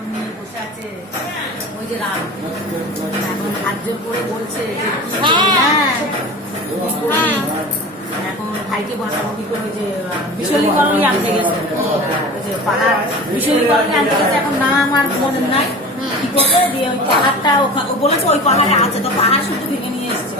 এখন নিয়ে বসে আছে ওই যে রাত এখন হাত জোর করে বলছে এখন ভাইকে বাঁচাবো কি করে যে বিশলীকরণই আনতে গেছে পাহাড় বিশলীকরণই আনতে গেছে এখন না আমার মনে নাই কি করবে দিয়ে ওই পাহাড়টা বলেছে ওই পাহাড়ে আছে তো পাহাড় শুধু ভেঙে নিয়ে এসছে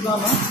Vamos.